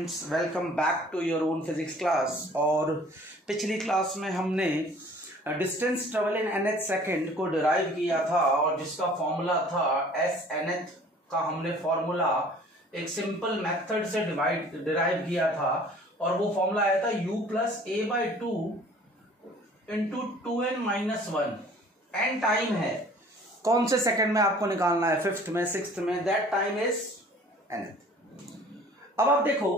Students, welcome back to your own physics class. और पिछली class में हमने distance travel in nth second को डिराइव किया था और जिसका फॉर्मूला था एस nth का हमने फॉर्मूला एक सिंपल मेथड से डिराइव किया था और वो फॉर्मूला आया था u plus a by two into 2n minus 1। N time है, कौन से सेकंड में आपको निकालना है, फिफ्थ में, सिक्स्थ में, दैट टाइम इज nth। अब आप देखो,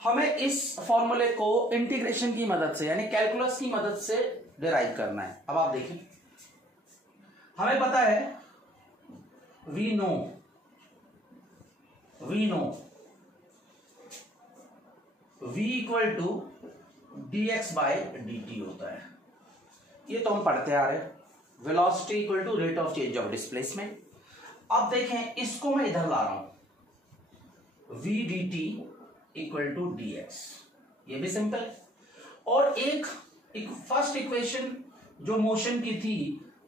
हमें इस फॉर्मूले को इंटीग्रेशन की मदद से यानी कैलकुलस की मदद से डिराइव करना है। अब आप देखिए, हमें पता है we know v equal to d x by d t होता है। ये तो हम पढ़ते आ रहे हैं, velocity equal to rate of change of displacement. अब देखें, इसको मैं इधर ला रहा हूं, v dt equal to d x, ये भी सिंपल है। और एक फर्स्ट इक्वेशन जो मोशन की थी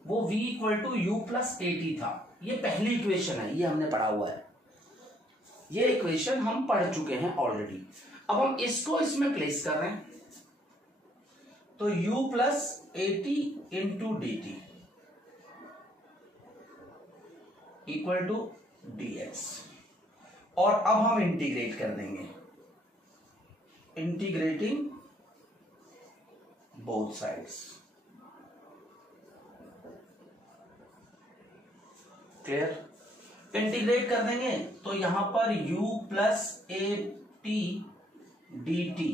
वो v equal to u plus a t था। ये पहली इक्वेशन है, ये हमने पढ़ा हुआ है, ये इक्वेशन हम पढ़ चुके हैं ऑलरेडी। अब हम इसको इसमें प्लेस कर रहे हैं, तो u plus a t into d t equal to d x. और अब हम इंटीग्रेट कर देंगे, integrating both sides. Clear? Integrate कर देंगे तो यहां पर u plus a t d t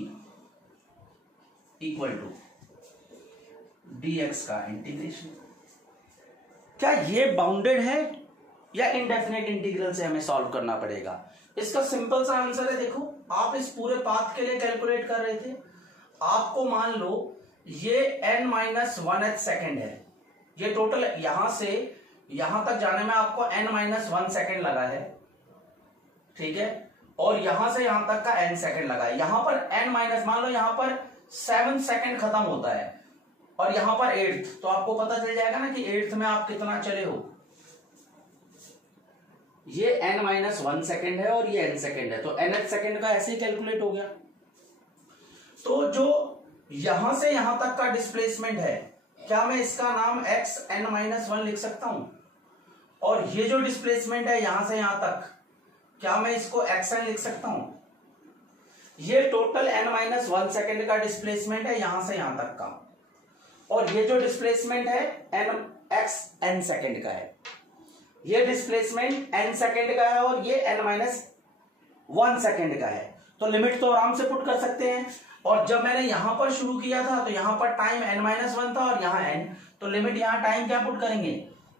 equal to d x का इंटीग्रेशन। क्या ये बाउंडेड है या इनडेफिनेट इंटीग्रल से हमें सॉल्व करना पड़ेगा? इसका सिंपल सा आंसर है, देखो, आप इस पूरे पाथ के लिए कैलकुलेट कर रहे थे, आपको मान लो ये n माइनस 1th सेकेंड है, ये टोटल यहां से यहां तक जाने में आपको n माइनस 1 सेकेंड लगा है, ठीक है, और यहां से यहां तक का n सेकेंड लगा है। यहां पर n माइनस, मान लो यहां पर 7 सेकेंड खत्म होता है और यहां पर 8th, तो आपको पता चल जाएगा ना कि 8th में आप कितना चले हो। ये n माइनस 1 सेकेंड है और ये n सेकेंड है, तो nth सेकेंड का ऐसे ही कैलकुलेट हो गया। तो जो यहां से यहां तक का डिस्प्लेसमेंट है, क्या मैं इसका नाम x n माइनस 1 लिख सकता हूं? और ये जो डिस्प्लेसमेंट है यहां से यहां तक, क्या मैं इसको xn लिख सकता हूं? ये टोटल n माइनस 1 सेकेंड का डिस्प्लेसमेंट है यहां से यहां तक का, और ये जो डिस्प्लेसमेंट है n सेकेंड का है। ये डिस्प्लेसमेंट n सेकेंड का है और ये n माइनस 1 सेकेंड का है। तो लिमिट तो आराम से पुट कर सकते हैं। और जब मैंने यहां पर शुरू किया था तो यहां पर टाइम n माइनस 1 था और यहां n, तो लिमिट यहां टाइम क्या पुट करेंगे,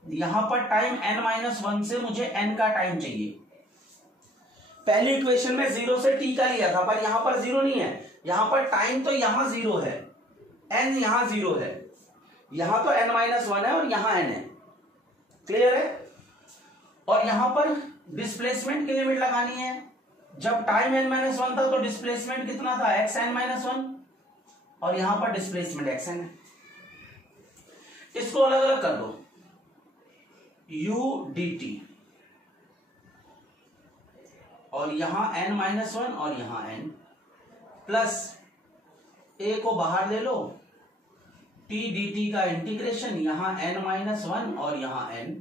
यहां पर टाइम n माइनस 1 से मुझे n का टाइम चाहिए। पहली इक्वेशन में 0 से t का लिया था, पर यहां पर 0 नहीं है, यहां पर टाइम तो यहां 0 है, n यहां 0 है, यहां तो n माइनस 1 है और यहां n है। क्लियर है? और यहां पर डिस्प्लेसमेंट की लिमिट लगानी है। जब टाइम n माइनस 1 था तो डिस्प्लेसमेंट कितना था, x n माइनस 1, और यहां पर डिस्प्लेसमेंट x n है। इसको अलग अलग कर दो, u dt, और यहां n माइनस 1 और यहां n, प्लस a को बाहर ले लो, t dt का इंटीग्रेशन, यहां n माइनस 1 और यहां n,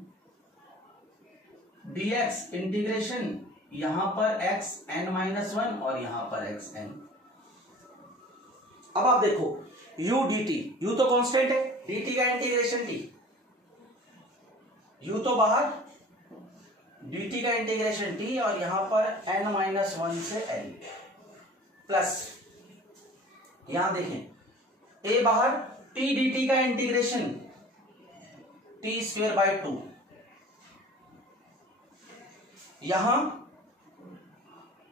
dx इंटीग्रेशन, यहां पर x n माइनस 1 और यहां पर x n। अब आप देखो, u dt, u तो कांस्टेंट है, dt का इंटीग्रेशन t, u तो बाहर, dt का इंटीग्रेशन t, और यहां पर n माइनस 1 से n, प्लस यहां देखें a बाहर, t dt का इंटीग्रेशन t स्क्वायर बाई 2, यहां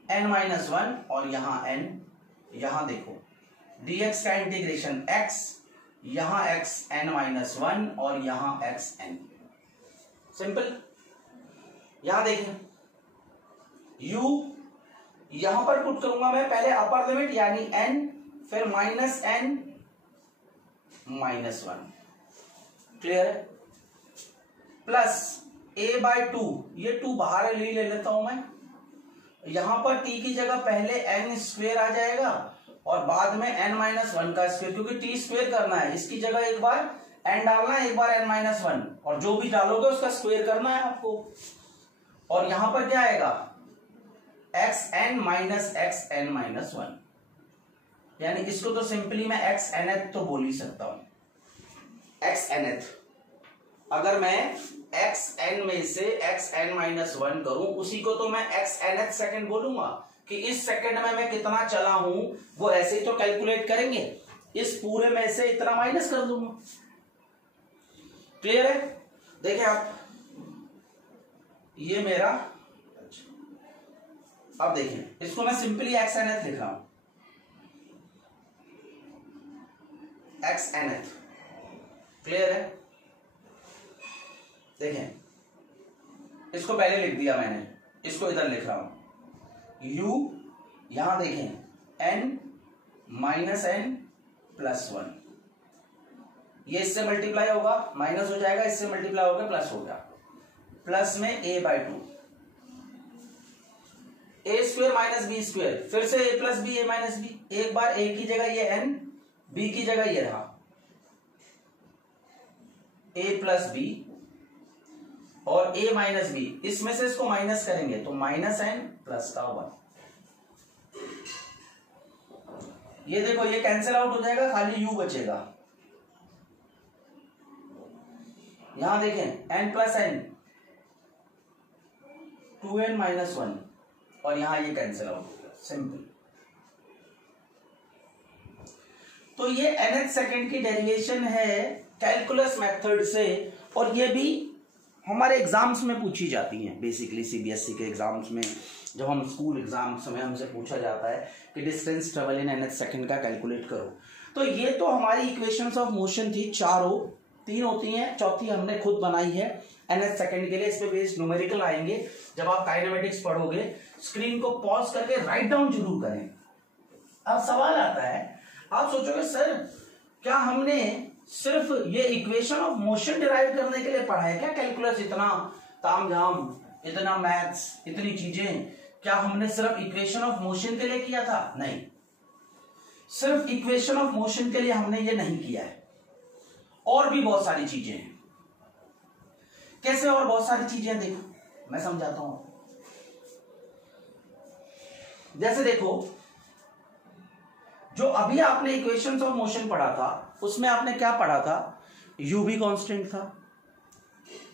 n माइनस 1 और यहां n, यहां देखो dx का इंटीग्रेशन x, यहां x n माइनस 1 और यहां x n। सिंपल। यहां देखें, u यहां पर पुट करूंगा मैं, पहले अपर लिमिट यानी n, फिर माइनस n माइनस 1। क्लियर है? प्लस a बाई 2, ये 2 बाहर ले लेता हूं मैं, यहां पर t की जगह पहले n स्क्वेयर आ जाएगा और बाद में n-1 का स्क्वेयर, क्योंकि t स्क्वेयर करना है, इसकी जगह एक बार n डालना है, एक बार n-1, और जो भी डालोगे उसका स्क्वेयर करना है आपको। और यहां पर क्या आएगा, xn माइनस xn-1, यानी इसको तो सिंपली मैं xnth तो बोल ही सकता हूं। xnth अगर मैं xn में से xn-1 करूं, उसी को तो मैं xnth सेकंड बोलूंगा कि इस सेकंड में मैं कितना चला हूं, वो ऐसे ही तो कैलकुलेट करेंगे, इस पूरे में से इतना माइनस कर दूंगा। क्लियर है? देखिए आप, ये मेरा, अब देखिए इसको मैं सिंपली xnth लिख रहा हूं, xnth। क्लियर है? देखें इसको पहले लिख दिया मैंने, इसको इधर लिख रहा हूं u, यहां देखें n माइनस n प्लस 1, ये इससे मल्टीप्लाई होगा, माइनस हो जाएगा, इससे मल्टीप्लाई होगा, प्लस हो गया, प्लस में a/2, a square minus b square, फिर से a plus b, a minus b, एक बार a की जगह ये n, b की जगह ये रहा a प्लस b और a माइनस b, इसमें से इसको माइनस करेंगे तो माइनस n प्लस का 1। ये देखो ये कैंसिल आउट हो जाएगा, खाली u बचेगा। यहां देखें n plus n 2n minus 1, और यहां ये कैंसिल आउट हो गया, सिंपल। तो ये nth सेकंड की डेरिवेशन है कैलकुलस मेथड से, और ये भी हमारे एग्जाम्स में पूछी जाती हैं। बेसिकली सीबीएसई के एग्जाम्स में, जब हम स्कूल एग्जाम्स में हमसे पूछा जाता है कि distance travel in nth second का कैलकुलेट करो। तो ये तो हमारी इक्वेशंस ऑफ मोशन थी, चारों, 3 होती हैं, चौथी हमने खुद बनाई है nth सेकंड के लिए। इस पे बेस्ड न्यूमेरिकल आएंगे जब आप काइनेमेटिक्स पढ़ोगे। स्क्रीन को पॉज करके राइट डाउन जरूर करें। अब सवाल आता है, आप सोचोगे सर क्या हमने सिर्फ ये इक्वेशन ऑफ मोशन डिराइव करने के लिए पढ़ा है क्या? कैलकुलस इतना तामझाम, इतना मैथ्स, इतनी चीजें, क्या हमने सिर्फ इक्वेशन ऑफ मोशन के लिए किया था? नहीं, सिर्फ इक्वेशन ऑफ मोशन के लिए हमने ये नहीं किया है, और भी बहुत सारी चीजें हैं। कैसे और बहुत सारी चीजें? देखो मैं समझाता हूं। जैसे देखो, जो अभी आपने इक्वेशंस ऑफ मोशन पढ़ा था, उसमें आपने क्या पढ़ा था? u भी कांस्टेंट था,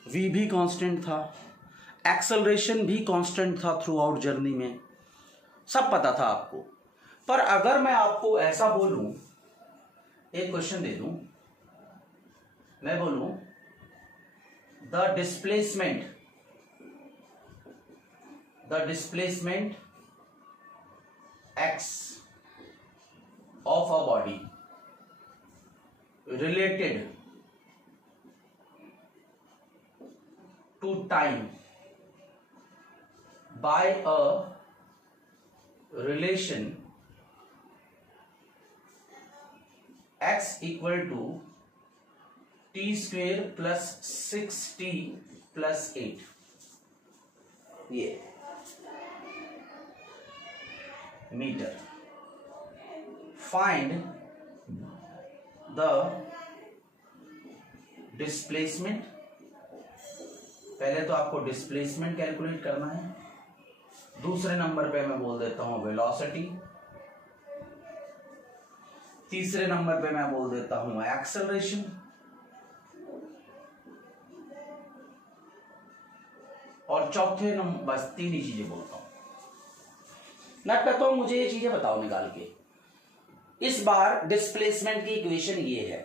v भी कांस्टेंट था, एक्सेलरेशन भी कांस्टेंट था थ्रू आउट जर्नी में, सब पता था आपको। पर अगर मैं आपको ऐसा बोलूं, एक क्वेश्चन दे दूं, मैं बोलूं the displacement x of a body related to time by a relation x equal to t square plus 6t plus 8, ये मीटर। फाइंड द डिस्प्लेसमेंट, पहले तो आपको डिस्प्लेसमेंट कैलकुलेट करना है, दूसरे नंबर पे मैं बोल देता हूं वेलोसिटी, तीसरे नंबर पे मैं बोल देता हूं एक्सेलरेशन, और चौथे नंबर, बस 3 ही चीजें बोलता हूं। नट करता हूं, मुझे ये चीजें बताओ निकाल के। इस बार डिस्प्लेसमेंट की इक्वेशन ये है,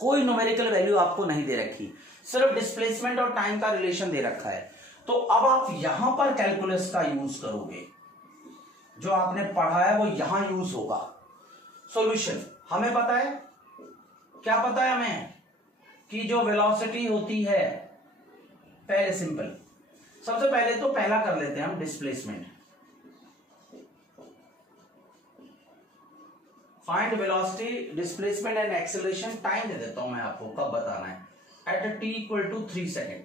कोई न्यूमेरिकल वैल्यू आपको नहीं दे रखी, सिर्फ डिस्प्लेसमेंट और टाइम का रिलेशन दे रखा है। तो अब आप यहां पर कैलकुलस का यूज करोगे, जो आपने पढ़ा है वो यहां यूज होगा। सॉल्यूशन हमें पता है, क्या पता है हमें? कि जो वेलोसिटी होती है, पहले सिंपल, सबसे पहले तो पहला कर लेते हैं हम displacement. Find velocity, displacement and acceleration. Time दे देता हूं मैं आपको, कब बताना है, at t = 3 second.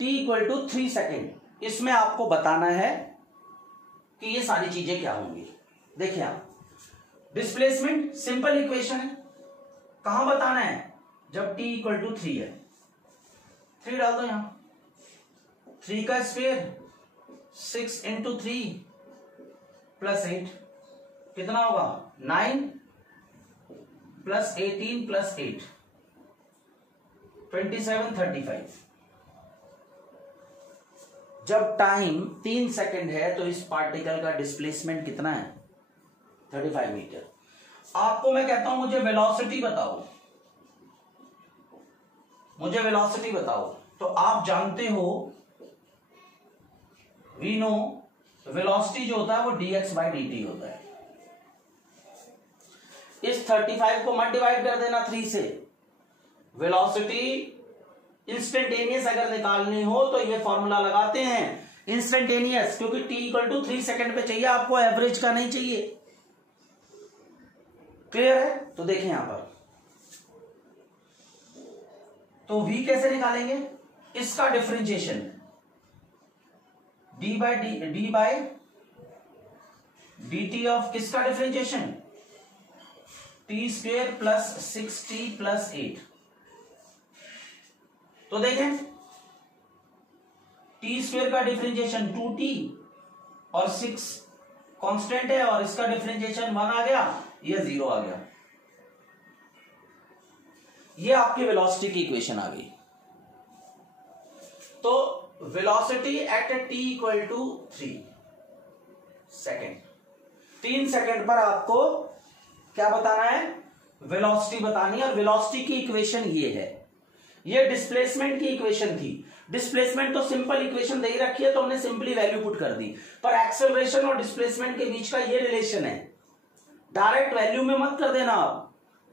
t = 3 second. इसमें आपको बताना है कि ये सारी चीजें क्या होंगी। देखिए आप, डिस्प्लेसमेंट सिंपल इक्वेशन है, कहां बताना है, जब t = 3 है। 3 डाल दो यहां, 3 का स्क्वायर 6 × 3 + 8 कितना होगा, 9 + 18 + 8 27 35। जब टाइम 3 सेकंड है तो इस पार्टिकल का डिस्प्लेसमेंट कितना है, 35 मीटर। आपको मैं कहता हूं मुझे वेलोसिटी बताओ, मुझे वेलोसिटी बताओ, तो आप जानते हो, वी नो, वेलोसिटी जो होता है वो dx/dt होता है। इस 35 को मत डिवाइड कर देना 3 से। वेलोसिटी इंस्टेंटेनियस अगर निकालनी हो तो ये फॉर्मूला लगाते हैं, इंस्टेंटेनियस, क्योंकि t = 3 सेकंड पे चाहिए आपको, एवरेज का नहीं चाहिए। क्लियर है? तो देखें यहां पर, तो v कैसे निकालेंगे, इसका डिफरेंशिएशन d/dt ऑफ किसका डिफरेंशिएशन, t² + 6t + 8। तो देखें, t² का डिफरेंशिएशन 2t और 6 कांस्टेंट है, और इसका डिफरेंशिएशन 1 आ गया, ये 0 आ गया। ये आपकी वेलोसिटी की इक्वेशन आ गई। तो velocity at t = 3 second, 3 second पर आपको क्या बताना है, वेलोसिटी बतानी है। और वेलोसिटी की इक्वेशन ये है, ये डिस्प्लेसमेंट की इक्वेशन थी। डिस्प्लेसमेंट तो सिंपल इक्वेशन दे ही रखी है, तो हमने सिंपली वैल्यू पुट कर दी, पर एक्सेलरेशन और डिस्प्लेसमेंट के बीच का ये रिलेशन है, डायरेक्ट वैल्यू में मत कर देना आप,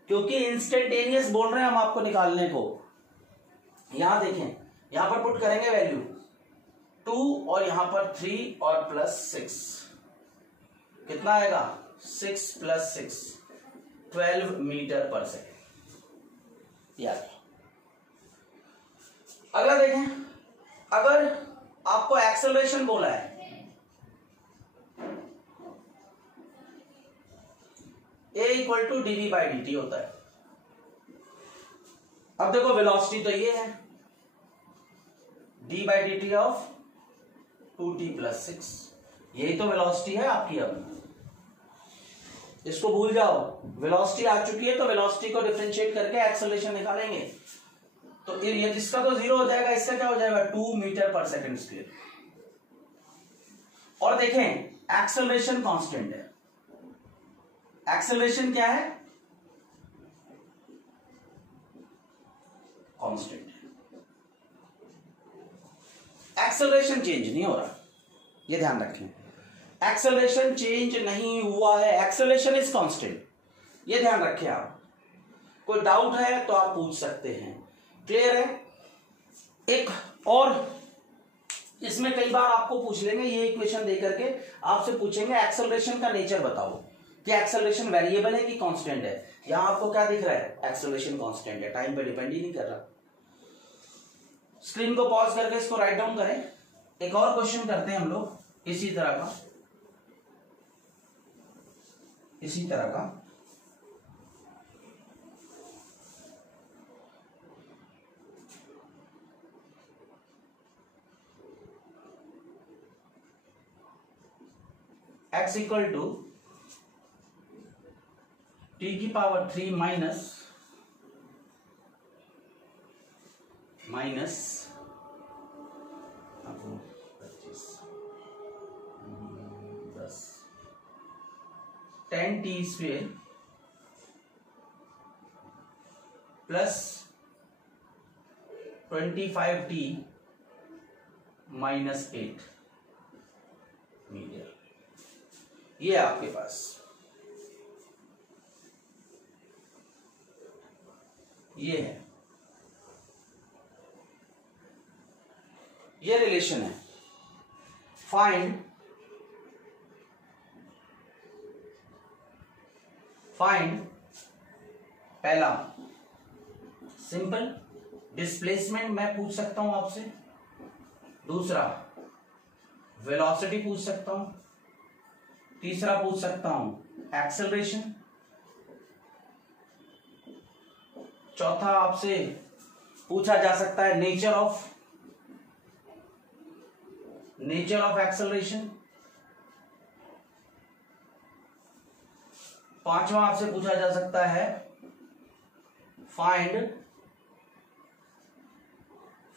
क्योंकि इंस्टेंटेनियस बोल रहे हैं हम आपको निकालने को। यहां देखें, यहां पर पुट करेंगे वैल्यू 2 और यहां पर 3 और +6, कितना आएगा, 6 + 6 12 मीटर पर सेकेंड। याद, अगला देखें, अगर आपको एक्सेलरेशन बोला है, a = dv/dt होता है। अब देखो वेलोसिटी तो ये है, d/dt ऑफ 2t + 6, यही तो वेलोसिटी है आपकी। अब इसको भूल जाओ, वेलोसिटी आ चुकी है, तो वेलोसिटी को डिफरेंशिएट करके एक्सेलरेशन निकालेंगे, तो ये इसका तो 0 हो जाएगा, इसका क्या हो जाएगा, 2 मीटर पर सेकेंड स्क्वायर। और देखें, एक्सेलरेशन कांस्टेंट है, एक्सेलरेशन क्या है, कांस्टेंट है, एक्सेलरेशन चेंज नहीं हो रहा, ये ध्यान रखें, एक्सेलरेशन चेंज नहीं हुआ है, एक्सेलरेशन इज कांस्टेंट, ये ध्यान रखें आप। कोई डाउट है तो आप पूछ सकते हैं, क्लियर है। एक और इसमें कई बार आपको पूछ लेंगे, ये इक्वेशन देकर के आपसे पूछेंगे एक्सेलरेशन का नेचर बताओ, कि एक्सेलरेशन वेरिएबल है कि कांस्टेंट है। यहां आपको क्या दिख रहा है, एक्सेलरेशन कांस्टेंट है, टाइम पे डिपेंड ही नहीं कर रहा। स्क्रीन को पॉज करके इसको राइट डाउन करें। एक और क्वेश्चन करते हैं हम लोग इसी तरह का, x = t³ minus 10t² plus 25t - 8 metre, ये आपके पास, ये है, ये रिलेशन है। फाइंड पहला सिंपल डिस्प्लेसमेंट मैं पूछ सकता हूं आपसे, दूसरा वेलोसिटी पूछ सकता हूं, तीसरा पूछ सकता हूं एक्सेलरेशन, चौथा आपसे पूछा जा सकता है नेचर ऑफ एक्सेलरेशन, पांचवा आपसे पूछा जा सकता है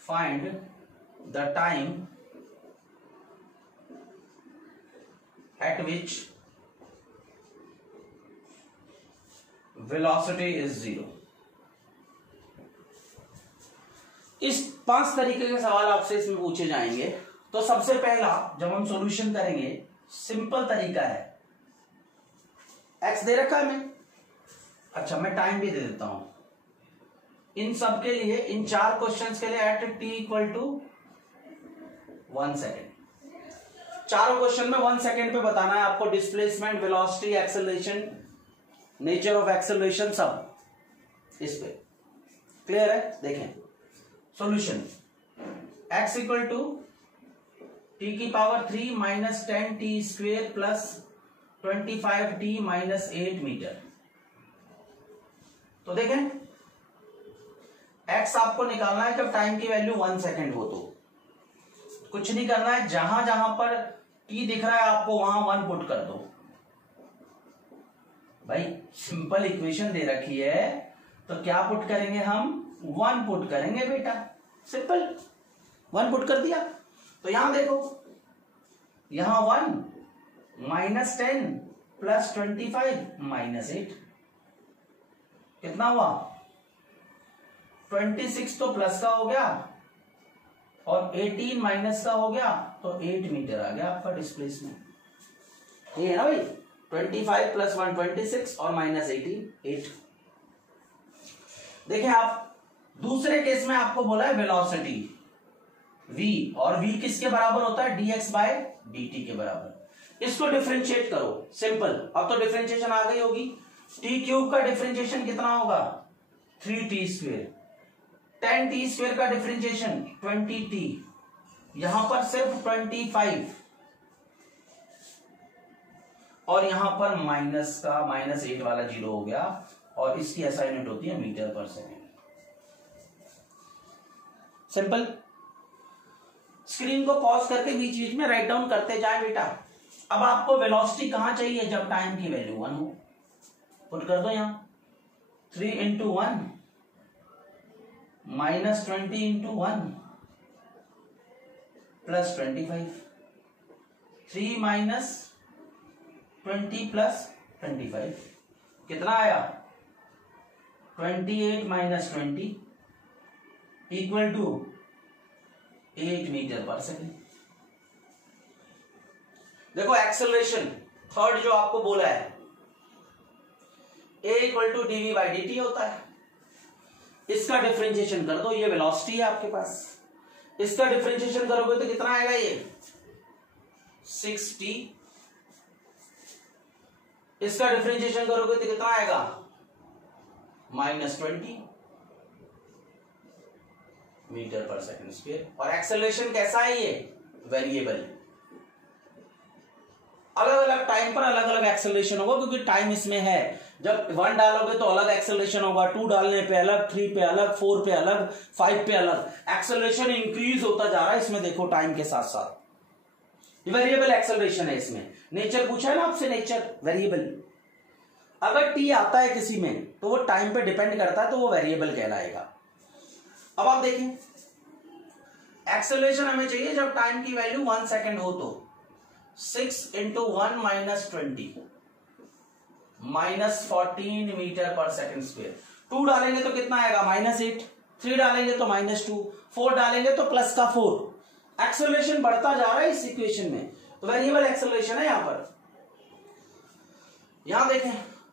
find the time eight which velocity is 0। इस 5 तरीके के सवाल आपसे इसमें पूछे जाएंगे। तो सबसे पहला जब हम सॉल्यूशन करेंगे, सिंपल तरीका है, एक्स दे रखा है मैं, अच्छा मैं टाइम भी दे देता हूं इन सब के लिए, इन 4 क्वेश्चंस के लिए at t equal to 1 second. चारों क्वेश्चन में 1 सेकेंड पे बताना है आपको displacement, velocity, acceleration, nature of acceleration, सब इस पे क्लियर है। देखें solution, x equal to t की power 3 minus 10t square plus 25t minus 8 metre. तो देखें x आपको निकालना है जब टाइम की वैल्यू 1 सेकेंड हो। तो कुछ नहीं करना है, जहां जहां पर t दिख रहा है आपको वहां 1 पुट कर दो। भाई सिंपल इक्वेशन दे रखी है तो क्या पुट करेंगे हम, 1 पुट करेंगे बेटा, सिंपल 1 पुट कर दिया। तो यहां देखो, यहां 1 माइनस 10 प्लस 25 माइनस 8 कितना हुआ, 26 तो प्लस का हो गया और 18 माइनस का हो गया, तो 8 मीटर आ गया आपका डिस्प्लेसमेंट। ये है ना भाई, 25 प्लस 1 26 और माइनस 18 8। देखें आप दूसरे केस में आपको बोला है वेलोसिटी v, और v किसके बराबर होता है, dx बाय dt के बराबर। इसको डिफरेंशिएट करो, सिंपल, अब तो डिफरेंशिएशन आ गई होगी। t क्यूब का डिफरेंशिएशन कितना होगा, 3t स्क्वेयर, 10t स्क्वेयर का डिफरेंशिएशन 20t, यहां पर सिर्फ 25 और यहां पर माइनस का -8 वाला 0 हो गया, और इसकी असाइनमेंट होती है metre per second. Simple, screen को पॉज करके बीच बीच में राइट डाउन करते जाए बेटा। अब आपको वेलोसिटी कहां चाहिए, जब टाइम की वैल्यू 1 हो, पुट कर दो यहां 3 into 1 minus 20 into 1 plus 25, 3 minus 20 plus 25 कितना आया, 28 minus 20 equal to 8 metre per second. देखो एक्सेलरेशन थर्ड जो आपको बोला है, a equal to dv by dt होता है। इसका डिफरेंशिएशन कर दो, ये वेलोसिटी है आपके पास, इसका डिफरेंशिएशन करोगे तो कितना आएगा, ये 6t, इसका डिफरेंशिएशन करोगे तो कितना आएगा, -20 मीटर पर सेकंड स्क्वायर। और एक्सेलरेशन कैसा है, ये वेरिएबल, अलग अलग टाइम पर अलग अलग एक्सेलरेशन होगा, क्योंकि टाइम इसमें है। जब 1 डालोगे तो अलग एक्सेलरेशन होगा, 2 डालने पे अलग, 3 पे अलग, 4 पे अलग, 5 पे अलग, एक्सेलरेशन इंक्रीज होता जा रहा है इसमें, देखो टाइम के साथ साथ। वेरिएबल एक्सेलरेशन है इसमें। नेचर पूछा है ना आपसे, नेचर वेरिएबल, अगर टी आता है किसी में तो वो टाइम पे डिपेंड करता है, तो वो वेरिएबल कहलाएगा। अब आप देखें एक्सेलरेशन हमें चाहिए जब टाइम की वैल्यू 1 सेकेंड हो। तो 6 into 1 minus 20 minus 14 metre per second square. 2 डालेंगे तो कितना आएगा, -8, 3 डालेंगे तो -2, 4 डालेंगे तो प्लस का 4। एक्सेलरेशन बढ़ता जा रहा है इस इक्वेशन में, तो वेरिएबल एक्सेलरेशन है यहां पर। यहां देखें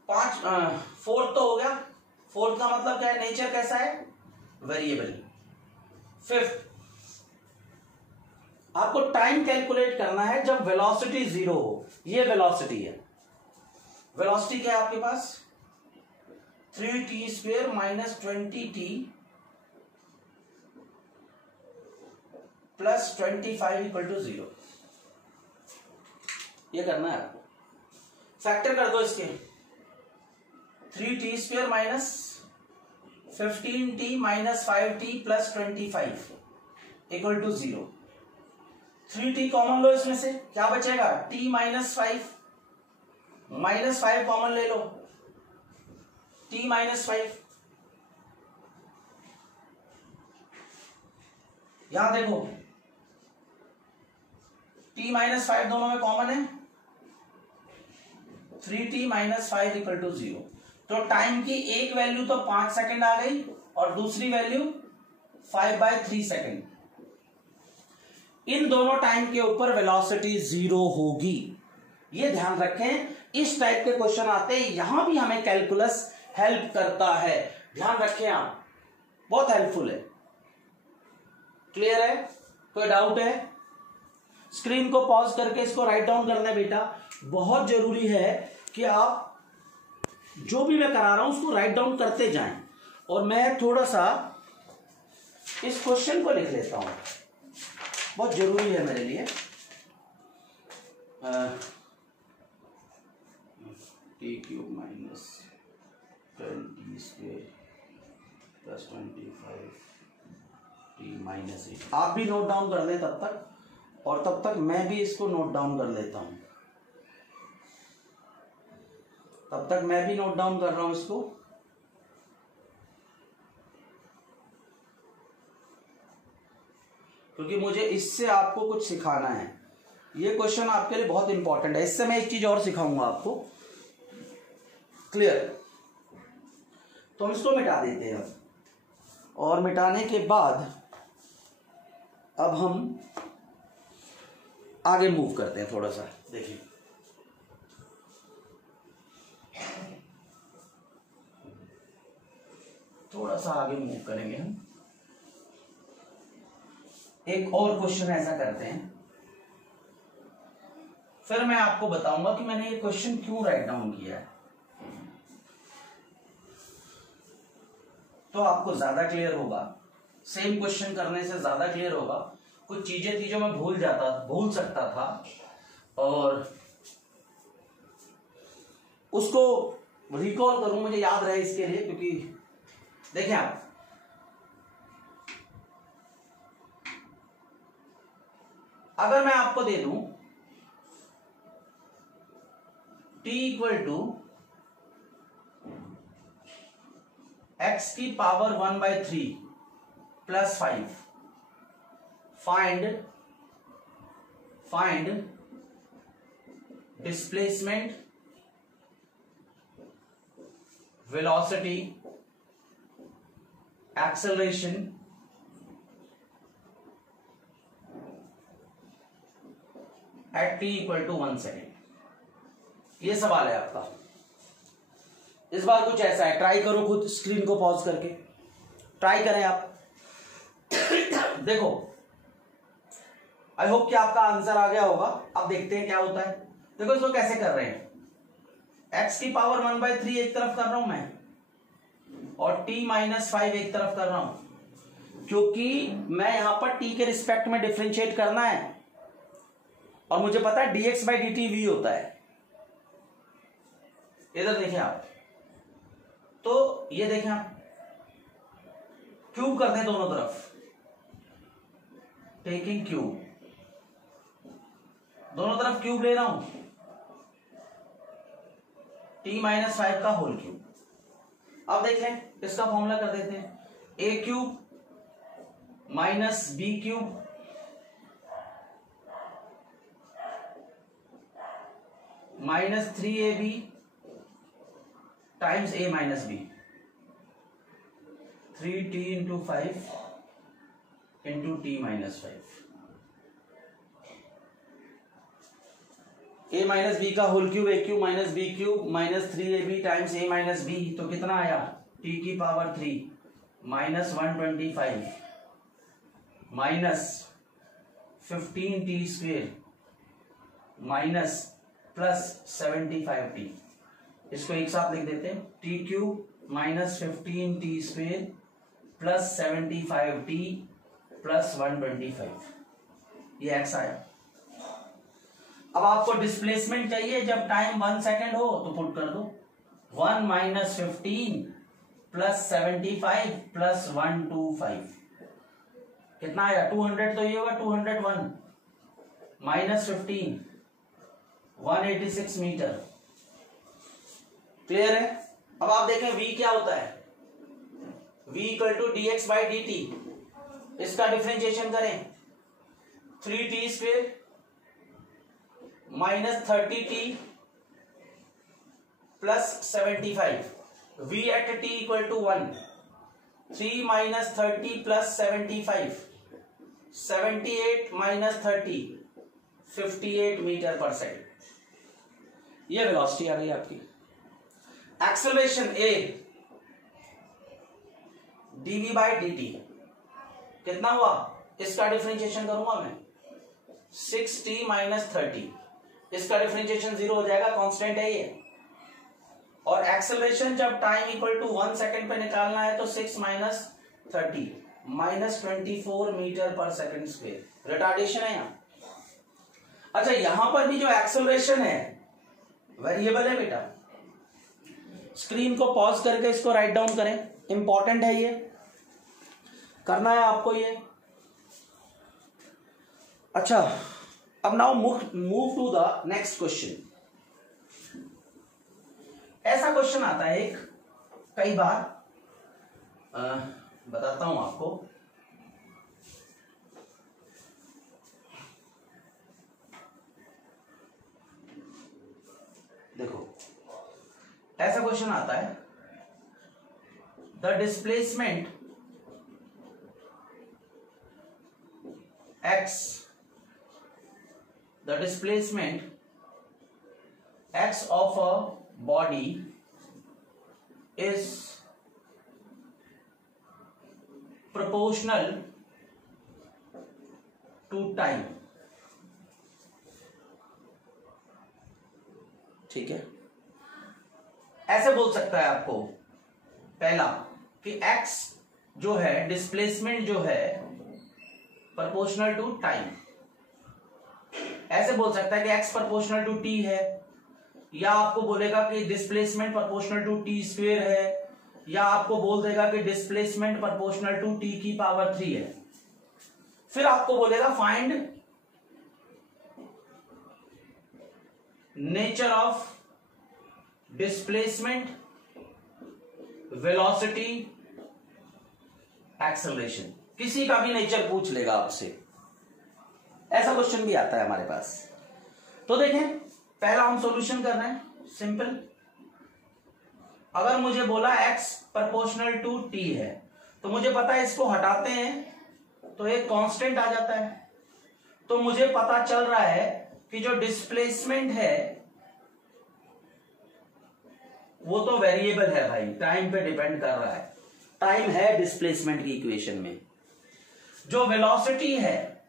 4 तो हो गया, 4 का मतलब क्या है, नेचर कैसा है, वेरिएबल। 5th आपको टाइम कैलकुलेट करना है जब वेलोसिटी 0 हो। ये वेलोसिटी है, वेलोसिटी क्या है आपके पास, 3t square minus 20t plus 25 equal to 0। ये करना है आपको। फैक्टर कर दो इसके, 3t² minus 15t minus 5t plus 25 equal to 0। 3t common लो इसमें से, क्या बचेगा? t माइनस 5, माइनस 5 कॉमन ले लो, t माइनस 5। यहां देखो t माइनस 5 दोनों में कॉमन है, 3t माइनस 5 इक्वल टू 0। तो टाइम की एक वैल्यू तो 5 सेकंड आ गई और दूसरी वैल्यू 5/3 सेकंड। इन दोनों टाइम के ऊपर वेलोसिटी 0 होगी, ये ध्यान रखें। इस टाइप के क्वेश्चन आते हैं, यहां भी हमें कैलकुलस हेल्प करता है, ध्यान रखें आप, बहुत हेल्पफुल है। क्लियर है? कोई डाउट है? स्क्रीन को पॉज करके इसको राइट डाउन करना है बेटा। बहुत जरूरी है कि आप जो भी मैं करा रहा हूं उसको राइट डाउन करते जाएं। और मैं थोड़ा सा इस क्वेश्चन को लिख लेता हूं, बहुत जरूरी है मेरे लिए। t³ minus 10t² plus 25t minus 8। आप भी नोट डाउन कर लें तब तक, और तब तक मैं भी इसको नोट डाउन कर लेता हूं। तब तक मैं भी नोट डाउन कर रहा हूं इसको। क्योंकि मुझे इससे आपको कुछ सिखाना है। ये क्वेश्चन आपके लिए बहुत इंपॉर्टेंट है। इससे मैं एक चीज और सिखाऊंगा आपको। क्लियर? तो हम इसको मिटा देते हैं अब, और मिटाने के बाद अब हम आगे मूव करते हैं थोड़ा सा। देखिए थोड़ा सा आगे मूव करेंगे हम। एक और क्वेश्चन ऐसा करते हैं, फिर मैं आपको बताऊंगा कि मैंने ये क्वेश्चन क्यों राइट डाउन किया है, तो आपको ज्यादा क्लियर होगा। सेम क्वेश्चन करने से ज्यादा क्लियर होगा। कुछ चीजें थी जो मैं भूल सकता था, और उसको रिकॉल करूं, मुझे याद रहे इसके लिए। क्योंकि देखें आप, अगर मैं आपको दे दूं t इक्वल टू x की power 1/3 plus 5, find displacement, velocity, acceleration at t equal to 1 second. ये सवाल है आपका। इस बार कुछ ऐसा है, ट्राई करो खुद, स्क्रीन को पॉज करके ट्राई करें आप। देखो, आई होप कि आपका आंसर आ गया होगा। अब देखते हैं क्या होता है। देखो इसको कैसे कर रहे हैं, x की पावर 1/3 एक तरफ कर रहा हूं मैं, और t माइनस 5 एक तरफ कर रहा हूं, क्योंकि मैं यहां पर t के रिस्पेक्ट में डिफरेंशिएट करना है, और मुझे पता है dx/dt v होता है। इधर देखें आप, तो ये देखें आप, क्यूब करते हैं दोनों तरफ, टेकिंग क्यूब, दोनों तरफ क्यूब ले रहा हूं, t माइनस 5 का होल क्यूब। अब देख लें, इसका फॉर्मूला कर देते हैं, a cube minus b cube minus 3ab times a minus b, 3t into 5 into t minus 5, a minus b का whole cube, a cube minus b cube minus 3ab times a minus b। तो कितना आया, t की power 3 minus 125 minus 15t² minus plus 75t। इसको एक साथ लिख देते हैं, t cube minus 15t² plus 75t plus 125। ये एक्स आया। अब आपको डिस्प्लेसमेंट चाहिए जब टाइम 1 सेकेंड हो, तो पुट कर दो 1 माइनस 15 प्लस 75 प्लस 125 कितना आया 200, तो ये होगा 201 माइनस 15 186 मीटर। क्लियर है। अब आप देखें v क्या होता है, v equal to d x by d t, इसका डिफरेंशिएशन करें 3t square minus 30t plus 75, v at t equal to 1, 3 minus 30 plus 75, 78 minus 30, 58 metre per second. ये वेलोसिटी आ गई आपकी। Acceleration a dv by dt कितना हुआ, इसका differentiation करूंगा मैं 6t माइनस 30, इसका डिफरेंशिएशन 0 हो जाएगा, कांस्टेंट है ये। और एक्सेलरेशन जब टाइम इक्वल टू 1 सेकेंड पे निकालना है तो 6 minus 30 minus 24 metre per second square. Retardation है यहाँ। अच्छा, यहां पर भी जो एक्सेलरेशन है वेरिएबल है बेटा। स्क्रीन को पॉज करके इसको राइट डाउन करें, इंपॉर्टेंट है ये, करना है आपको ये। अच्छा, अब now move to the next question. ऐसा क्वेश्चन आता है एक, कई बार बताता हूं आपको। देखो, ऐसा क्वेश्चन आता है, the displacement x, the displacement x of a body is proportional to time। ठीक है, ऐसे बोल सकता है आपको। पहला कि x जो है डिस्प्लेसमेंट जो है प्रोपोर्शनल टू टाइम, ऐसे बोल सकता है कि x प्रोपोर्शनल टू t है, या आपको बोलेगा कि displacement proportional to t square है, या आपको बोल देगा कि डिस्प्लेसमेंट प्रोपोर्शनल टू t की पावर 3 है। फिर आपको बोलेगा find nature of displacement velocity acceleration, किसी का भी नेचर पूछ लेगा आपसे। ऐसा क्वेश्चन भी आता है हमारे पास। तो देखें, पहला हम सॉल्यूशन कर रहे हैं सिंपल। अगर मुझे बोला x प्रोपोर्शनल टू t है, तो मुझे पता है इसको हटाते हैं तो एक कांस्टेंट आ जाता है। तो मुझे पता चल रहा है कि जो डिस्प्लेसमेंट है वो तो वेरिएबल है भाई, टाइम पे डिपेंड कर रहा है, टाइम है डिस्प्लेसमेंट की इक्वेशन में। जो वेलोसिटी है,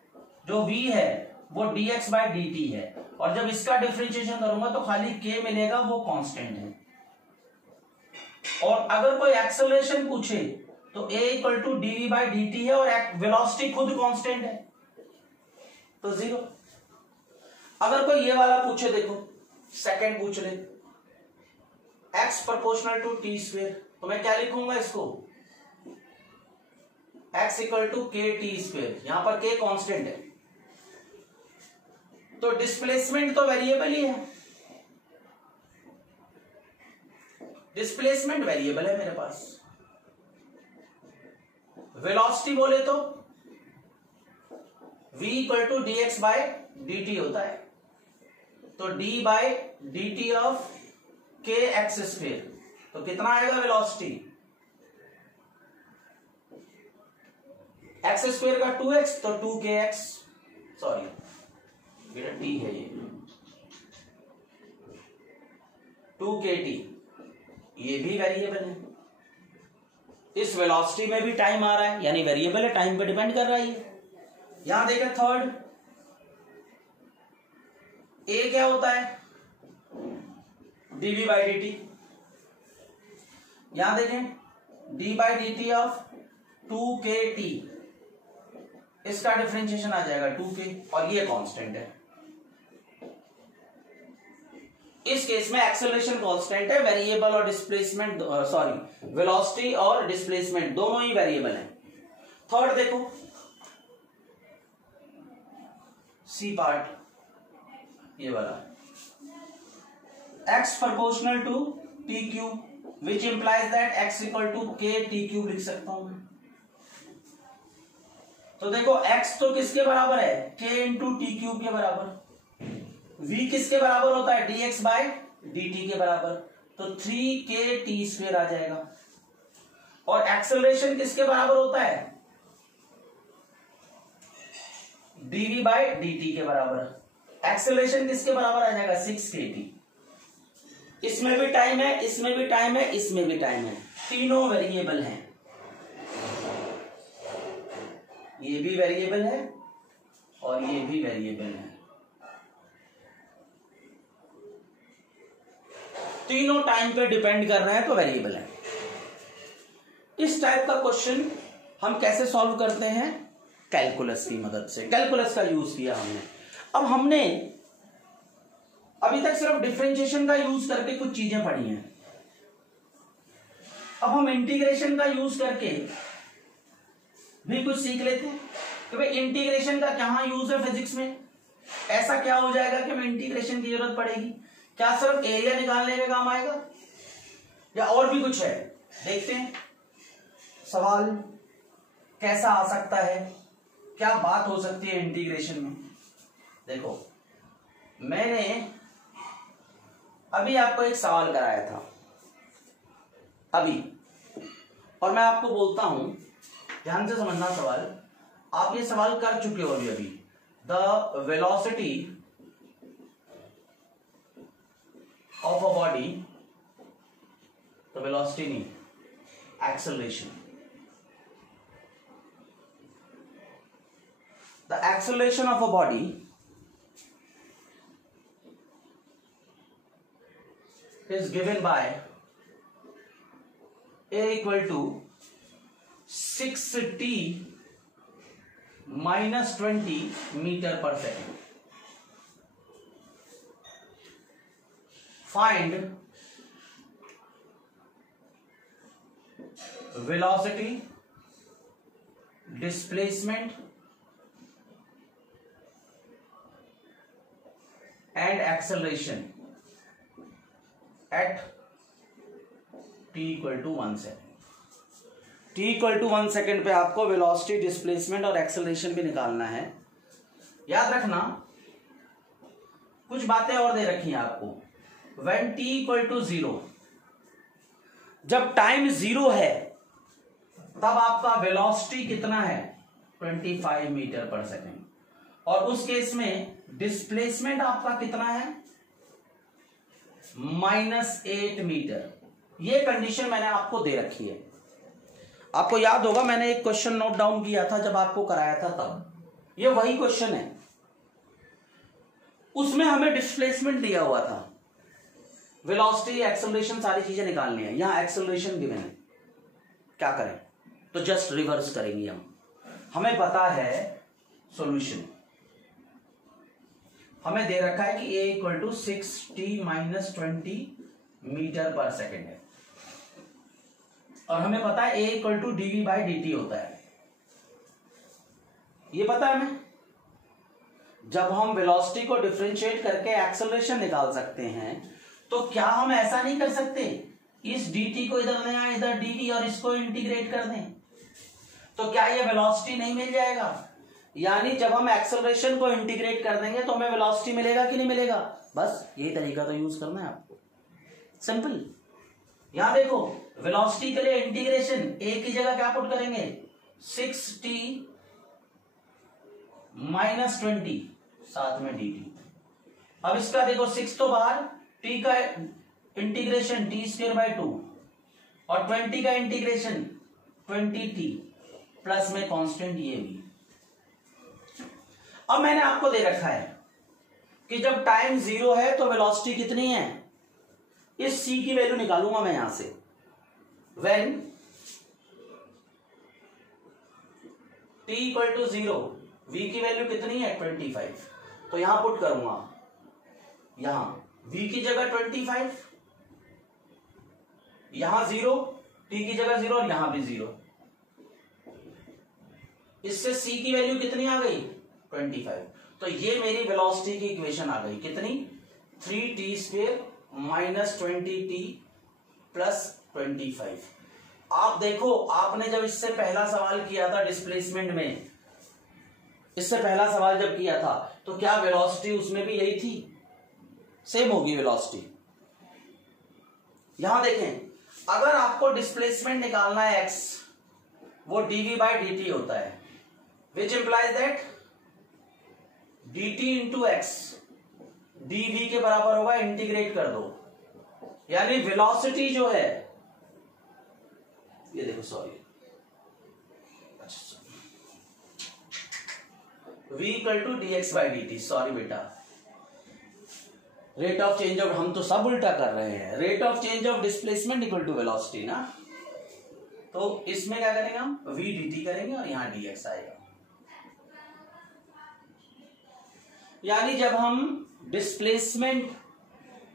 जो v है, वो dx बाई dt है, और जब इसका डिफरेंशिएशन करूंगा तो खाली k मिलेगा, वो कांस्टेंट है। और अगर कोई एक्सेलरेशन पूछे तो a equal to dv by dt है, और वेलोसिटी खुद कांस्टेंट है, तो 0। अगर कोई ये वाला पूछे, देखो सेकंड पूछ ले, x proportional to t square, तो मैं क्या लिखूंगा इसको, x equal to k t square, यहां पर k कांस्टेंट है। तो डिस्प्लेसमेंट तो वेरिएबल ही है, डिस्प्लेसमेंट वेरिएबल है मेरे पास। वेलोसिटी बोले तो v equal to d x by d t होता है, तो d by d t of k x square, तो कितना आएगा वेलोसिटी, एक्स स्क्वेयर का 2x, तो 2kx, सॉरी बेटा t है ये, 2kt, ये भी वेरिएबल है। इस वेलोसिटी में भी टाइम आ रहा है, यानी वेरिएबल है, टाइम पे डिपेंड कर रहा है ये। यहां देखें थर्ड, a क्या होता है, dv बाई dt। यहां देखें d by dt of 2kt इसका डिफरेंशिएशन आ जाएगा 2k और ये कांस्टेंट है। इस केस में एक्सेलरेशन कांस्टेंट है, वेरिएबल और डिस्प्लेसमेंट सॉरी वेलोसिटी और डिस्प्लेसमेंट दोनों ही वेरिएबल हैं। थर्ड देखो सी पार्ट ये वाला x proportional to t cube which implies that x equal to k t cube लिख सकता हूं मैं। तो देखो x तो किसके बराबर है k इंटू टी क्यूब के बराबर, v किसके बराबर होता है dx बाय dt के बराबर, तो 3k टी स्क्वायर आ जाएगा। और एक्सेलरेशन किसके बराबर होता है dv बाय dt के बराबर, एक्सेलरेशन किसके बराबर आ जाएगा 6kt। इसमें भी टाइम है, इसमें भी टाइम है, इसमें भी टाइम है, तीनों वेरिएबल हैं। ये भी वेरिएबल है और ये भी वेरिएबल है, तीनों टाइम पे डिपेंड कर रहे हैं तो वेरिएबल है। इस टाइप का क्वेश्चन हम कैसे सॉल्व करते हैं कैलकुलस की मदद से, कैलकुलस का यूज किया हमने। अब हमने अभी तक सिर्फ डिफरेंशिएशन का यूज करके कुछ चीजें पढ़ी हैं, अब हम इंटीग्रेशन का यूज करके भी कुछ सीख लेते हैं कि भाई इंटीग्रेशन का क्या यूज है फिजिक्स में। ऐसा क्या हो जाएगा कि हमें इंटीग्रेशन की जरूरत पड़ेगी, क्या सिर्फ एरिया निकालने में काम आएगा या और भी कुछ है। देखते हैं सवाल कैसा आ सकता है, क्या बात हो सकती है इंटीग्रेशन में। देखो मैंने अभी आपको एक सवाल कराया था अभी, और मैं आपको बोलता हूं ध्यान से समझना सवाल, आप ये सवाल कर चुके हो अभी। The velocity of a body, तो वेलोसिटी नहीं acceleration, the acceleration of a body is given by a equal to 6t minus 20 meter per second. Find velocity, displacement and acceleration at t equal to 1 second। t equal to 1 second पे आपको velocity, displacement और acceleration भी निकालना है। याद रखना कुछ बातें और दे रखी हैं आपको। when t equal to 0, जब टाइम 0 है तब आपका वेलोसिटी कितना है 25 मीटर पर सेकेंड, और उस केस में डिस्प्लेसमेंट आपका कितना है -8 मीटर। ये कंडीशन मैंने आपको दे रखी है। आपको याद होगा मैंने एक क्वेश्चन नोट डाउन किया था जब आपको कराया था तब, ये वही क्वेश्चन है। उसमें हमें डिस्प्लेसमेंट दिया हुआ था, वेलोसिटी, एक्सेलरेशन सारी चीजें निकालनी है। यहां एक्सेलरेशन गिवन है, क्या करें तो जस्ट रिवर्स करेंगे हम। हमें पता है सॉल्यूशन, हमें दे रखा है कि a equal to 6t minus 20 metre per second है, और हमें पता है a equal to dv by dt होता है। ये पता है हमें। जब हम वेलोसिटी को डिफरेंशिएट करके एक्सेलरेशन निकाल सकते हैं, तो क्या हम ऐसा नहीं कर सकते इस dt को इधर ले आए, इधर dv और इसको इंटीग्रेट कर दें, तो क्या ये वेलोसिटी नहीं मिल जाएगा। यानी जब हम एक्सेलरेशन को इंटीग्रेट कर देंगे तो हमें वेलोसिटी मिलेगा कि नहीं मिलेगा। बस ये तरीका तो यूज करना है आपको, सिंपल। यहां देखो वेलोसिटी के लिए इंटीग्रेशन a की जगह क्या पुट करेंगे 6t माइनस 20 साथ में dt। अब इसका देखो 6 तो बाहर, t का इंटीग्रेशन t स्क्वायर बाई 2 और 20 का इंटीग्रेशन 20t प्लस में कांस्टेंट ये भी। अब मैंने आपको दे रखा है कि जब टाइम 0 है तो वेलोसिटी कितनी है, इस c की वैल्यू निकालूंगा मैं यहां से। when t equal to 0, v की वैल्यू कितनी है 25, तो यहां पुट करूंगा, यहां v की जगह 25, यहां 0, t की जगह 0 और यहां भी 0। इससे c की वैल्यू कितनी आ गई 25, तो ये मेरी वेलोसिटी की इक्वेशन आ गई कितनी 3t² माइनस 20t प्लस 25। आप देखो, आपने जब इससे पहला सवाल किया था डिस्प्लेसमेंट में, इससे पहला सवाल जब किया था तो क्या वेलोसिटी उसमें भी यही थी, सेम होगी वेलोसिटी। यहां देखें, अगर आपको डिस्प्लेसमेंट निकालना है x, वो dv/dt होता है, विच implies that dt into x dv के बराबर होगा, इंटीग्रेट कर दो, यानी वेलोसिटी जो है, ये देखो sorry, v equal to dx/dt, sorry बेटा, रेट ऑफ चेंज ऑफ, हम तो सब उल्टा कर रहे हैं, rate of change of displacement equal to velocity ना, तो इसमें क्या करेंगे हम v dt करेंगे और यहां dx आएगा। यानी जब हम डिस्प्लेसमेंट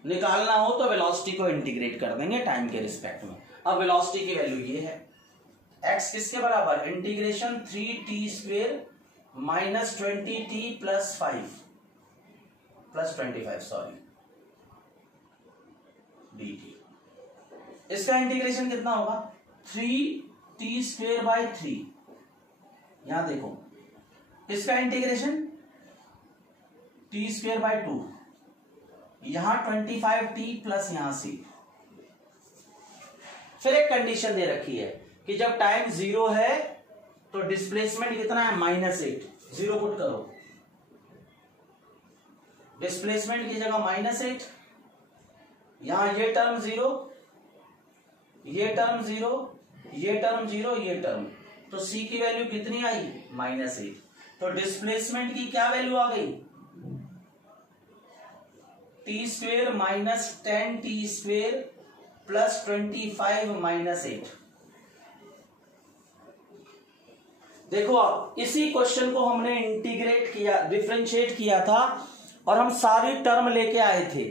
निकालना हो तो वेलोसिटी को इंटीग्रेट कर देंगे टाइम के रिस्पेक्ट में। अब वेलोसिटी की वैल्यू ये है, x किसके बराबर, integration 3t² minus 20t plus 25 sorry dt। इसका इंटीग्रेशन कितना होगा 3t²/3, यहां देखो, इसका इंटीग्रेशन t²/2, यहां 25t प्लस यहां c। फिर एक कंडीशन दे रखी है कि जब टाइम 0 है तो डिस्प्लेसमेंट कितना है -8, 0 पुट करो, डिस्प्लेसमेंट की जगह -8, यहां ये टर्म 0, ये टर्म 0, ये टर्म 0, ये टर्म, तो c की वैल्यू कितनी आई -8, तो डिस्प्लेसमेंट की क्या वैल्यू आ गई t² माइनस 10t² प्लस 25 -8। देखो आप, इसी क्वेश्चन को हमने इंटीग्रेट किया, डिफरेंशिएट किया था और हम सारी टर्म लेके आए थे।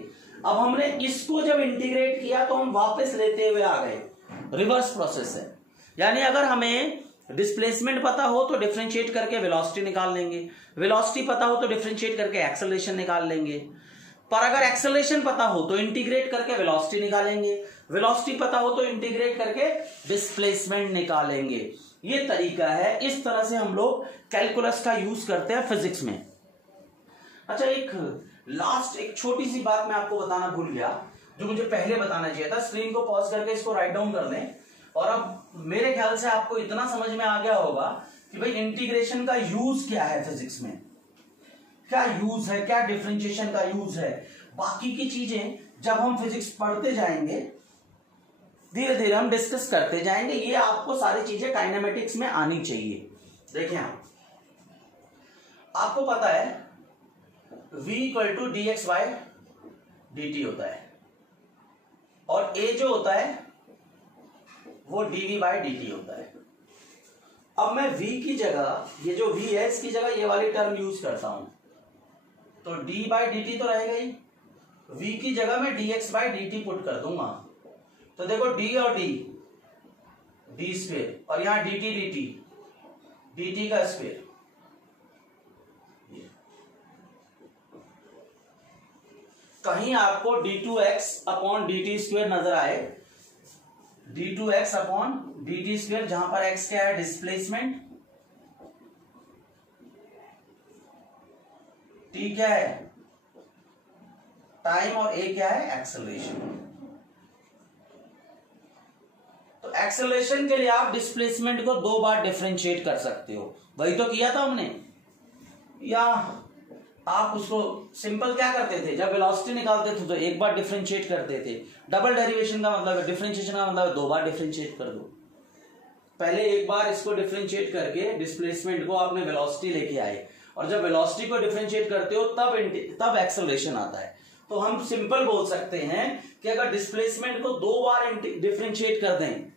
अब हमने इसको जब इंटीग्रेट किया तो हम वापस लेते हुए आ गए, रिवर्स प्रोसेस है। यानी अगर हमें डिस्प्लेसमेंट पता हो तो डिफरेंशिएट करके वेलोसिटी निकाल लेंगे, वेलोसिटी पता हो तो डिफरेंशिएट करके एक्सेलरेशन निकाल लेंगे, पर अगर एक्सेलरेशन पता हो तो इंटीग्रेट करके वेलोसिटी निकालेंगे, वेलोसिटी पता हो तो इंटीग्रेट करके डिस्प्लेसमेंट निकालेंगे। ये तरीका है, इस तरह से हम लोग कैलकुलस का यूज करते हैं फिजिक्स में। अच्छा, एक छोटी सी बात मैं आपको बताना भूल गया, जो मुझे पहले बताना चाहिए था। स्क्रीन को पॉज करके इसको राइट डाउन कर लें, और अब मेरे ख्याल से आपको इतना समझ में आ गया होगा कि भाई इंटीग्रेशन का यूज क्या है फिजिक्स में, क्या यूज है, क्या डिफरेंशिएशन का यूज है। बाकी की चीजें जब हम फिजिक्स पढ़ते जाएंगे, धीरे धीरे हम डिस्कस करते जाएंगे, ये आपको सारी चीजें काइनेमेटिक्स में आनी चाहिए। देखें, आपको पता है v इक्वल टू dx/dt होता है, और a जो होता है वो dv/dt होता है। अब मैं v की जगह, ये जो v है इसकी जगह ये वाली टर्म यूज करता हूं, तो d/dt तो रहेगा ही, v की जगह मैं dx/dt पुट कर दूंगा, तो देखो d और d² और यहां dt का स्क्वायर, कहीं आपको d2x/dt² नजर आए, d2x/dt², जहां पर x क्या है डिस्प्लेसमेंट, t क्या है टाइम, और a क्या है एक्सेलरेशन। तो एक्सेलरेशन के लिए आप डिस्प्लेसमेंट को 2 बार डिफरेंशिएट कर सकते हो, वही तो किया था हमने। या आप उसको सिंपल क्या करते थे, जब वेलोसिटी निकालते थे तो 1 बार डिफरेंशिएट करते थे। डबल डेरिवेशन का मतलब है, डिफरेंशिएशन का मतलब है 2 बार डिफरेंशिएट कर दो। पहले 1 बार इसको डिफरेंशिएट करके डिस्प्लेसमेंट को आपने वेलोसिटी लेके आए, और जब वेलोसिटी को डिफरेंशिएट करते हो तब एक्सेलरेशन आता है। तो हम सिंपल बोल सकते हैं कि अगर डिस्प्लेसमेंट को 2 बार डिफरेंशिएट कर दें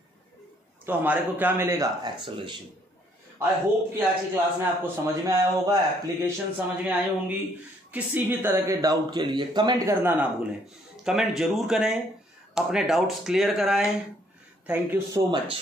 तो हमारे को क्या मिलेगा एक्सेलरेशन। आई होप कि आज की क्लास में आपको समझ में आया होगा, एप्लीकेशन समझ में आई होंगी। किसी भी तरह के डाउट के लिए कमेंट करना ना भूलें, कमेंट जरूर करें, अपने डाउट्स क्लियर कराएं। Thank you so much.